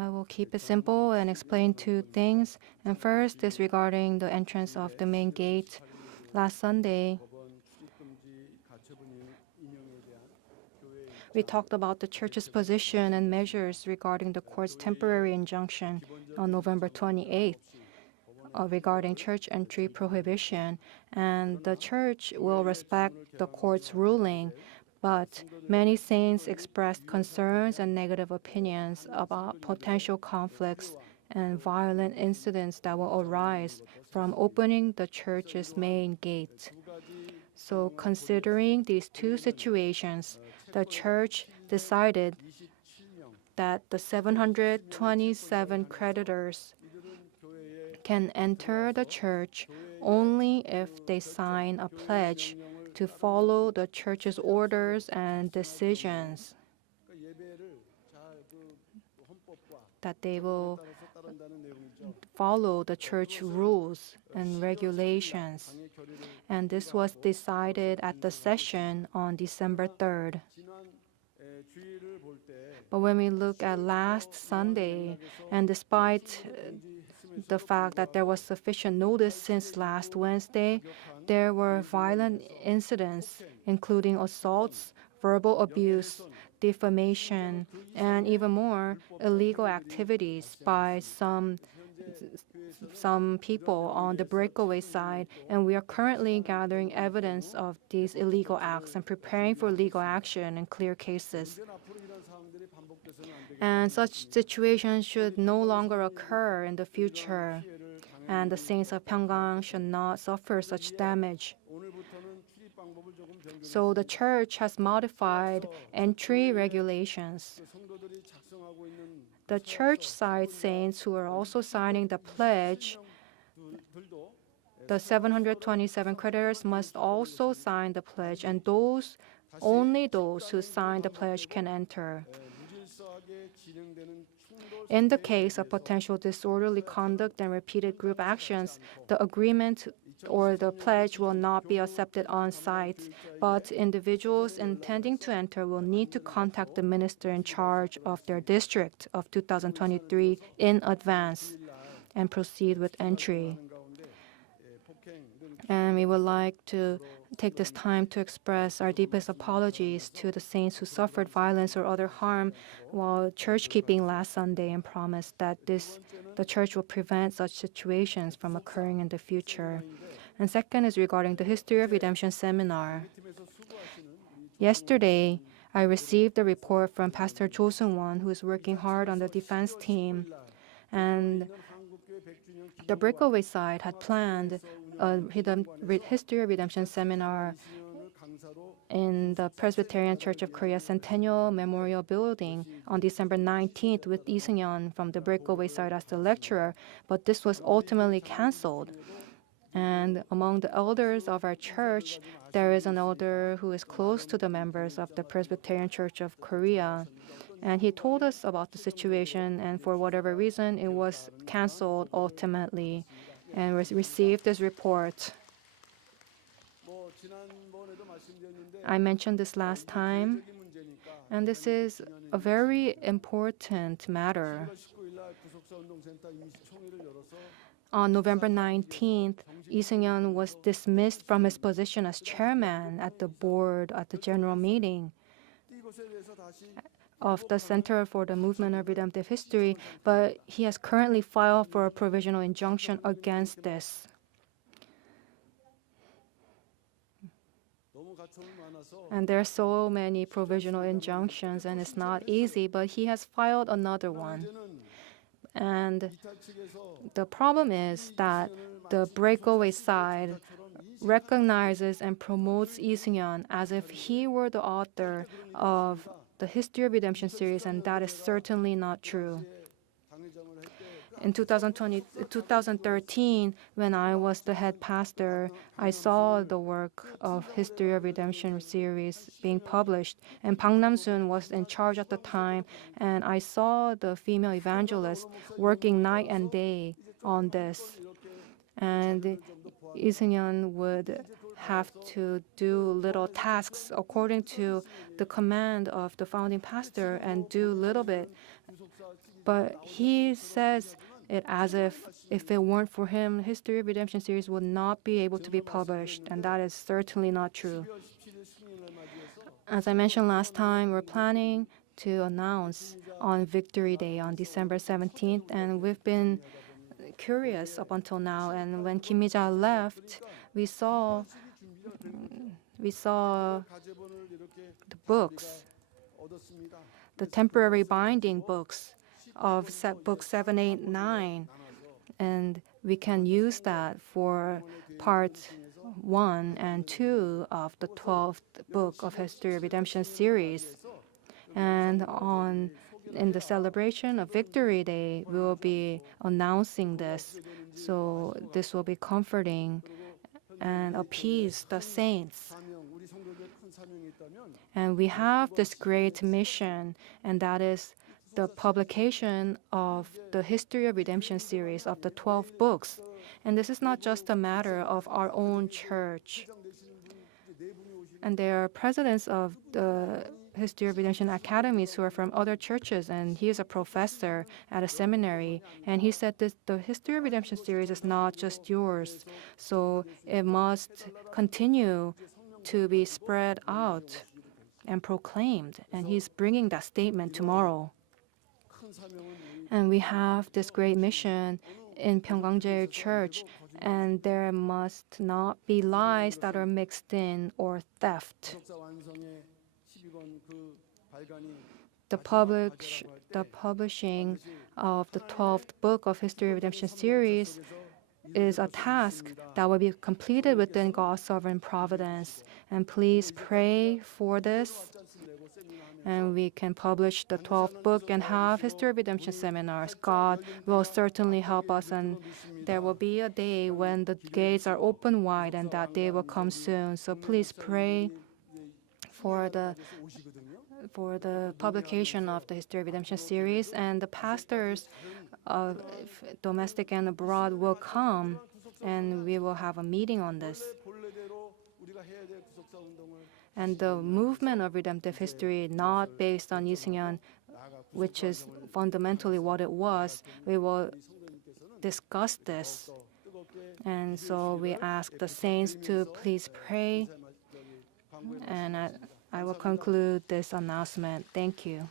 I will keep it simple and explain two things. And first is regarding the entrance of the main gate. Last Sunday, we talked about the church's position and measures regarding the court's temporary injunction on November 28th regarding church entry prohibition. And the church will respect the court's ruling, but many saints expressed concerns and negative opinions about potential conflicts and violent incidents that will arise from opening the church's main gate. So considering these two situations, the church decided that the 727 creditors can enter the church only if they sign a pledge to follow the church's orders and decisions, that they will follow the church rules and regulations. And this was decided at the session on December 3rd. But when we look at last Sunday, and despite the fact that there was sufficient notice since last Wednesday, there were violent incidents, including assaults, verbal abuse, defamation, and even more illegal activities by some people on the breakaway side, and we are currently gathering evidence of these illegal acts and preparing for legal action in clear cases. And such situations should no longer occur in the future, and the saints of Pyungkang should not suffer such damage. So the church has modified entry regulations. The church side saints who are also signing the pledge, the 727 creditors must also sign the pledge, and only those who sign the pledge can enter. In the case of potential disorderly conduct and repeated group actions, the agreement or the pledge will not be accepted on site, but individuals intending to enter will need to contact the minister in charge of their district of 2023 in advance and proceed with entry. And we would like to take this time to express our deepest apologies to the saints who suffered violence or other harm while church keeping last Sunday, and promise that the church will prevent such situations from occurring in the future. And second is regarding the History of Redemption seminar. Yesterday, I received a report from Pastor Jo Seung-won, who is working hard on the defense team. And the breakaway side had planned a History of Redemption seminar in the Presbyterian Church of Korea Centennial Memorial Building on December 19th with Lee Seung-yeon from the breakaway side as the lecturer, but this was ultimately canceled. And among the elders of our church, there is an elder who is close to the members of the Presbyterian Church of Korea. And he told us about the situation, and for whatever reason, it was canceled ultimately. And we received this report. I mentioned this last time, and this is a very important matter. On November 19th, Lee Seung-yeon was dismissed from his position as chairman at the board at the general meeting of the Center for the Movement of Redemptive History, but he has currently filed for a provisional injunction against this. And there are so many provisional injunctions, and it's not easy, but he has filed another one. And the problem is that the breakaway side recognizes and promotes Lee Seung-yeon as if he were the author of the History of Redemption series, and that is certainly not true. In 2013, when I was the head pastor, I saw the work of History of Redemption series being published, and Park Nam-soon was in charge at the time, and I saw the female evangelist working night and day on this. And Lee Seung-yeon would have to do little tasks according to the command of the founding pastor and do little bit. But he says it as if it weren't for him, History of Redemption series would not be able to be published, and that is certainly not true. As I mentioned last time, we're planning to announce on Victory Day on December 17th, and we've been curious up until now. And when Kim Mi-ja left, we saw the books, the temporary binding books of book 7, 8, 9, and we can use that for part 1 and 2 of the 12th book of History of Redemption series. And in the celebration of Victory Day, we will be announcing this. So this will be comforting and appease the saints. And we have this great mission, and that is the publication of the History of Redemption series of the 12 books. And this is not just a matter of our own church. And there are presidents of the History of Redemption academies who are from other churches, and he is a professor at a seminary. And he said that the History of Redemption series is not just yours, so it must continue to be spread out and proclaimed. And he's bringing that statement tomorrow. And we have this great mission in 평강제일 Church, and there must not be lies that are mixed in or theft. The publishing of the 12th book of History of Redemption series is a task that will be completed within God's sovereign providence. And please pray for this. And we can publish the 12th book and have History of Redemption seminars. God will certainly help us, and there will be a day when the gates are open wide, and that day will come soon. So please pray for the publication of the History of Redemption series, and the pastors of domestic and abroad will come, and we will have a meeting on this. And the movement of redemptive history, not based on Yuseong, which is fundamentally what it was, we will discuss this. And so we ask the saints to please pray. And I will conclude this announcement. Thank you.